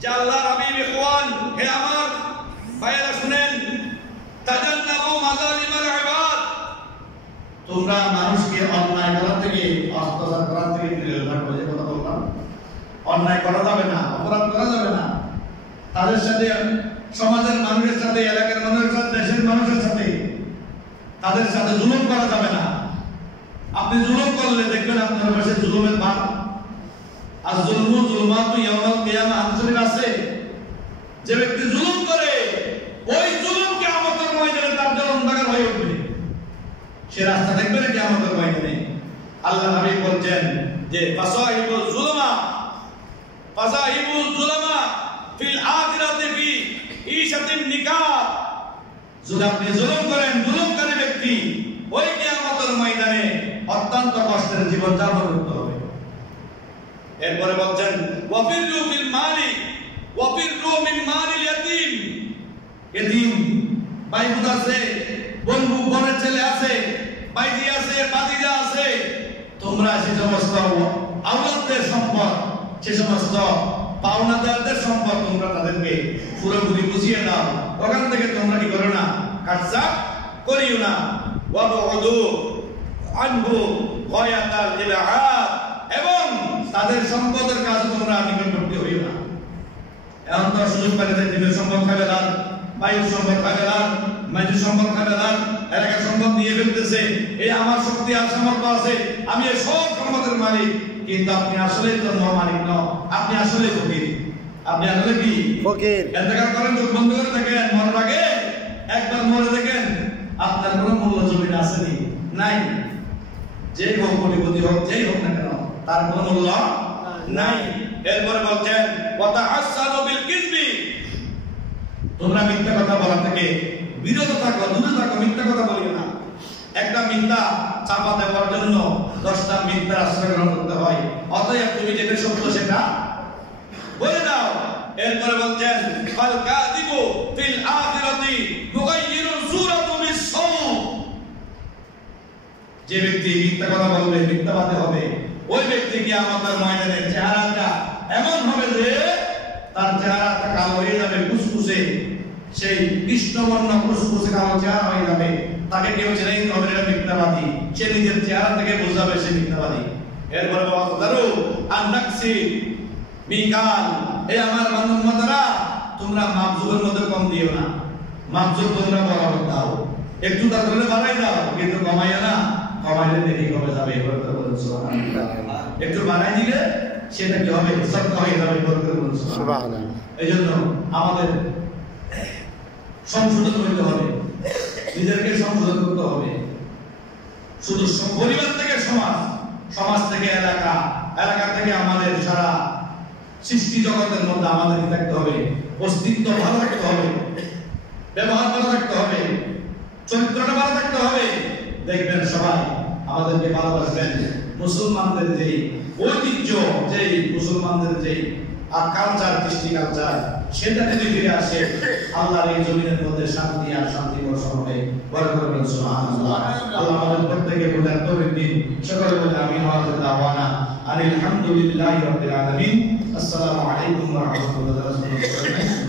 যে আল্লাহর হাবিব ইখওয়ান, হে আমার ভাইয়েরা শুনেন, তাজান্নাবু মাযালিমাল ইবাদ, তোমরা মানুষকে অন্যায় করা থেকে, অত্যাচার করা থেকে বিরত থাকো। যে কথা বললাম, অন্যায় করা যাবে না, অপরাধ করা যাবে না, তাদের সাথে, সমাজের মানুষের সাথে, এলাকার মানুষের সাথে, দেশের মানুষের সাথে, তাদের সাথে জুলুম করা যাবে না। আপনি জুলুম করলে দেখবেন আপনার পাশে জুলুমের ভাগ। আর জুলমু জুলমাতু ইয়াউমাল কিয়ামা হাদিসে আছে, যে ব্যক্তি জুলুম করে ওই জুলুম কিয়ামতের ময়দানে তার জন্য অন্ধকার হয়ে উঠবে, সে রাস্তা দেখবে না কিয়ামতের ময়দানে। আল্লাহ নবী বলেন যে ফাসাহিবুজ যুলামা ফিল আখিরাতি ফি ঈশাতিন নিকাহ, যদি আপনি জুলুম করেন, জুলুমকারী ব্যক্তি ওই কিয়ামতের ময়দানে অত্যন্ত কষ্টের জীবন যাপন করতে হবে। এরপরে বলছেন ওয়াফিরু ফিল মালি ওয়াফিরু মিন মালিল ইয়াতীম, এতিম ভাই বোন আছে, বন্ধু বোনের ছেলে আছে, ভাইজি আছে, ভাতিজা আছে, তোমরা সে সমস্ত আওলাদদের সম্পদ, সে সমস্ত পাওনাদারদের সম্পদ তোমরা তাদেরকে পুরোপুরি বুঝিয়ে দাও। ওখান থেকে তোমরা কি করো না, কাটছাট করিও না। ওয়াবউদু আনহু গায়াতাল ইলআব, এবং তাদের সম্পদের কাছে তোমরা নিকটবর্তী হইও না। এখন তো সুযোগ পাইলে জীবের সম্পদ খাবে না, বায়ুর সম্পদ খাবে না, মাটির সম্পদ খাবে না, এলাকার সম্পদ নিয়ে ফেলতেছে। এই আমার শক্তি আর সামর্থ্য আছে, আমি এই সব সম্পদের মালিক, কিন্তু আপনি আসলে তো মালিক নন, আপনি আসলে ফকির। আপনি আসলে কি ফকির? এলাকা করেন, চোখ বন্ধ করে দেখেন, মরার আগে একবার মরে দেখেন আপনার কোনো মূল্য জমিন আসেনি, নাই। যেই হোক, কোটিপতি হোক, যেই হোক না কেন, তার কোনো মূল্য নাই। এরপরে বলছেন ওয়াতাহাসসানু বিল কিযবি, তোমরা মিথ্যা কথা বলা থেকে বিরত থাকো, দূরে থাকো, মিথ্যা কথা বলিও না। একটা মিথ্যা চাপা দেওয়ার জন্য 10টা মিথ্যার আশ্রয় গ্রহণ করতে হয়। অতএব তুমি যেটা সত্য সেটা বলে দাও। এরপরে বলছেন ফাল কাযিবু ফিল আখিরাতি ইউগাইয়িরু সূরাতু বিস-সাওম, যে ব্যক্তি মিথ্যা কথা বলবে, মিথ্যাবাদী হবে, ওই ব্যক্তি কিয়ামতের ময়দানে চেহারাটা এমন হবে যে তার চেহারাটা কালো হয়ে যাবে, কুচকুচে, সেই কৃষ্ণবর্ণ কুচকুচে কালো চেহারা হয়ে যাবে। তাকে কেউ চিনেই হবে না মিথ্যাবাদী, সে নিজের চেহারা থেকে বোঝাবে সে মিথ্যাবাদী। এরপরে ওয়াদারু আন-নাকসি মিকাল, এই আমার বান্দা-বান্দারা, তোমরা মাপজুবের মধ্যে কম দিও না, মাপজুব তোমরা বরাবর দাও। একটু তাহলে বাড়াই দাও, কিন্তু কমাইয়া না, কমাইলে দেরি হবে যাবে। এবারে বলুন সুবহানাল্লাহ। একটু বাড়াই দিলে সেটা কি হবে, সত্য হয়ে যাবে। বলুন সুবহানাল্লাহ। এইজন্য আমাদের সংশোধন করতে হবে, নিজেকে সংশোধন করতে হবে। শুধু পরিবার থেকে সমাজ, সমাজ থেকে এলাকা, এলাকা থেকে আমাদের সারা সৃষ্টি জগতের মধ্যে আমাদের থাকতে হবে, অস্তিত্ব ভালো থাকতে হবে, ব্যবহার ভালো থাকতে হবে, চরিত্রটা ভালো থাকতে হবে। দেখবেন সবাই আমাদেরকে ভালোবাসবেন। মুসলমানদের যে ঐতিহ্য, যে মুসলমানদের যে আর কালচার, কৃষ্টি কালচার, সেটা যদি ফিরে আসে, আল্লাহর এই জমিনের মধ্যে শান্তি আর শান্তি বর্ষণ হবে। বড় করে বলুন সুবহানাল্লাহ। আল্লাহ আমাদের প্রত্যেককে বুঝার তৌফিক দিন। সকলে বলে আমিন। ওয়া আখিরু দাওয়ানা আলহামদুলিল্লাহি রাব্বিল আলামিন। আসসালামু আলাইকুম ওয়া রাহমাতুল্লাহি ওয়া বারাকাতুহু।